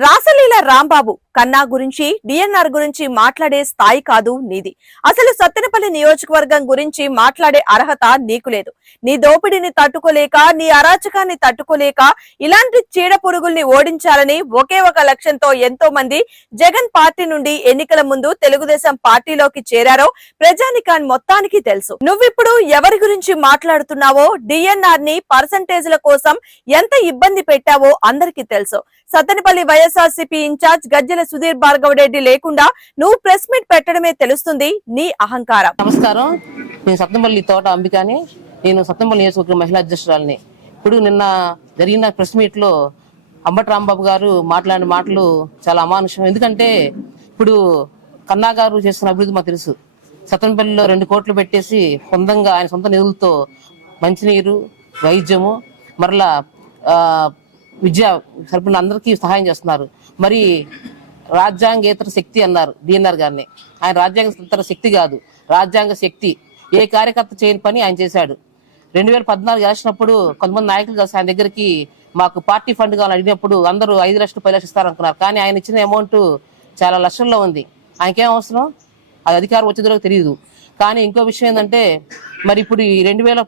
రాసలి రాసలీల రాంబాబు కన్నా గురించి డిఎన్ఆర్ గురించి మాట్లాడే స్థాయి కాదు నీది. అసలు సత్తెనపల్లి నియోజకవర్గం గురించి మాట్లాడే అర్హత నీకు లేదు. నీ దోపిడీని తట్టుకోలేక నీ అరాచకాన్ని తట్టుకోలేక ఇలాంటి చీడ పురుగుల్ని ఓడించాలని ఒకే ఒక లక్ష్యంతో ఎంతో మంది జగన్ పార్టీ నుండి ఎన్నికల ముందు తెలుగుదేశం పార్టీలోకి చేరారో ప్రజానికాన్ మొత్తానికి తెలుసు. నువ్విప్పుడు ఎవరి గురించి మాట్లాడుతున్నావో డిఎన్ఆర్ని పర్సంటేజ్ల కోసం ఎంత ఇబ్బంది పెట్టావో అందరికీ తెలుసు. Sattenapalli YSRCP in charge Gajjela Sudheer Bhargava Reddy లేకుండా నువ్వు ప్రెస్ మీట్ పెట్టడమే తెలుస్తుంది నీ అహంకారం. నమస్కారం. నేను సత్తంపల్లి తోట అంబికాని. నేను సత్తంపల్లి నియోజకవర్గ మహిళా అధ్యక్షురాలని. ఇప్పుడు నిన్న జరిగిన ప్రెస్ మీట్లో అంబటి రాంబాబు గారు మాట్లాడిన మాటలు చాలా అమానుషం. ఎందుకంటే ఇప్పుడు కన్నా గారు చేస్తున్న అభివృద్ధి మాకు తెలుసు. సతంపల్లిలో రెండు కోట్లు పెట్టేసి సొంతంగా ఆయన సొంత నిధులతో మంచినీరు వైద్యము మరలా విద్య సరిపడిన అందరికీ సహాయం చేస్తున్నారు. మరి రాజ్యాంగేతర శక్తి అన్నారు డిఎన్ఆర్ గారిని. ఆయన రాజ్యాంగేతర శక్తి కాదు రాజ్యాంగ శక్తి. ఏ కార్యకర్త చేయని పని ఆయన చేశాడు. రెండు వేల పద్నాలుగు చేసినప్పుడు కొంతమంది నాయకులు కలిసి ఆయన దగ్గరికి మాకు పార్టీ ఫండ్ కావాలని అడిగినప్పుడు అందరూ ఐదు లక్షలు పది లక్షలు ఇస్తారనుకున్నారు. కానీ ఆయన ఇచ్చిన అమౌంట్ చాలా లక్షల్లో ఉంది. ఆయనకేం అవసరం? అది అధికారం వచ్చేదో తెలియదు కానీ ఇంకో విషయం ఏంటంటే మరి ఇప్పుడు ఈ రెండు వేల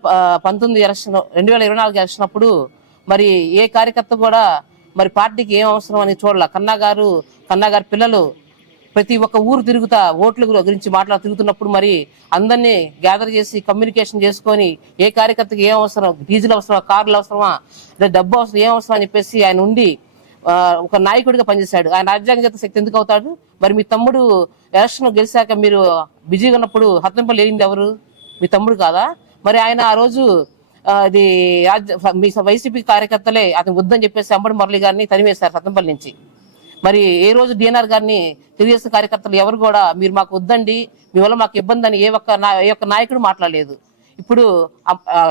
పంతొమ్మిది ఎలక్షన్ రెండు వేల ఇరవై నాలుగు ఎలక్షన్ అప్పుడు మరి ఏ కార్యకర్త కూడా మరి పార్టీకి ఏం అవసరం అని చూడాల. కన్నా గారు కన్నా గారి పిల్లలు ప్రతి ఒక్క ఊరు తిరుగుతా ఓట్ల గురించి మాట్లా తిరుగుతున్నప్పుడు మరి అందరినీ గ్యాదర్ చేసి కమ్యూనికేషన్ చేసుకొని ఏ కార్యకర్తకి ఏం అవసరం డీజిల్ అవసరమా కార్లు అవసరమా లేదా డబ్బు అవసరం ఏం అవసరం అని చెప్పేసి ఆయన ఉండి ఒక నాయకుడిగా పనిచేశాడు. ఆయన రాజ్యాంగ శక్తి ఎందుకు అవుతాడు? మరి మీ తమ్ముడు ఎలక్షన్ గెలిచాక మీరు బిజీగా ఉన్నప్పుడు హత్తంపల్లి వెళ్ళింది ఎవరు? మీ తమ్ముడు కాదా? మరి ఆయన ఆ రోజు అది మీ వైసీపీ కార్యకర్తలే అతను వద్దని చెప్పేసి అంబడి మురళి గారిని తరిమేశారు సత్తంపల్లి నుంచి. మరి ఏ రోజు డిఎన్ఆర్ గారిని తెలుగుదేశం కార్యకర్తలు ఎవరు కూడా మీరు మాకు వద్దండి మీ వల్ల మాకు ఇబ్బంది అని ఏ ఒక్క ఏ ఒక్క నాయకుడు మాట్లాడలేదు. ఇప్పుడు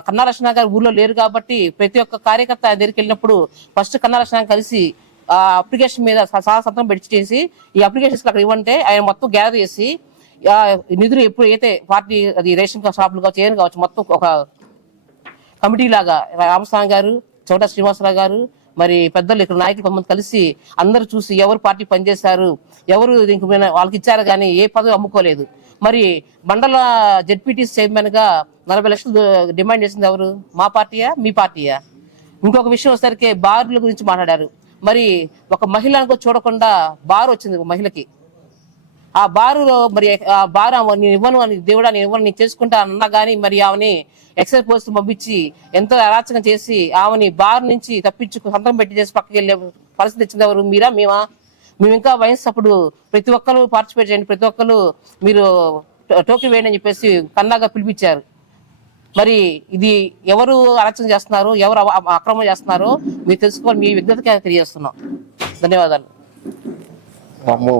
కన్నారక్షణ గారు ఊర్లో లేరు కాబట్టి ప్రతి ఒక్క కార్యకర్త ఆయన దగ్గరికి వెళ్ళినప్పుడు ఫస్ట్ కన్నారక్షణ కలిసి ఆ అప్లికేషన్ మీద సా సత్రం పెట్టి చేసి ఈ అప్లికేషన్స్ అక్కడ ఇవ్వంటే ఆయన మొత్తం గ్యాదర్ చేసి నిధులు ఎప్పుడు అయితే పార్టీ అది రేషన్ షాపులు కావచ్చు ఏం కావచ్చు మొత్తం ఒక కమిటీ లాగా రామస్వామి గారు చోటా శ్రీనివాసరావు గారు మరి పెద్దలు ఇక్కడ నాయకులు కొంతమంది కలిసి అందరు చూసి ఎవరు పార్టీ పనిచేశారు ఎవరు దీనికి వాళ్ళకి ఇచ్చారు కానీ ఏ పదవి అమ్ముకోలేదు. మరి మండల జెడ్పీటీసీ చైర్మన్గా నలభై లక్షలు డిమాండ్ చేసింది ఎవరు? మా పార్టీయా? మీ పార్టీయా? ఇంకొక విషయం వచ్చేసరికి బారుల గురించి మాట్లాడారు. మరి ఒక మహిళను చూడకుండా బార్ వచ్చింది ఒక మహిళకి. ఆ బారులో మరి ఆ బార్ నేను ఇవ్వను అని దేవుడా నేను ఇవ్వను నేను చేసుకుంటా అన్నా కానీ మరి ఆమెని ఎక్సైజ్ పోస్ట్ పంపించి ఎంతో అరాచకం చేసి ఆమెని బార్ నుంచి తప్పించు సంతం పెట్టి చేసి పక్కకి వెళ్ళే పరిస్థితి తెచ్చింది ఎవరు? మీరా? మేమా? మేము ఇంకా వయసు అప్పుడు ప్రతి ఒక్కరు పార్టిసిపేట్ చేయండి. ప్రతి ఒక్కరు మీరు టోకీ వేయండి అని చెప్పేసి కన్నాగా పిలిపించారు. మరి ఇది ఎవరు అరాచకం చేస్తున్నారు? ఎవరు అక్రమం చేస్తున్నారో? మీరు తెలుసుకోవాలి. మీ విజ్ఞతకి తెలియజేస్తున్నాం. ధన్యవాదాలు. అమ్మో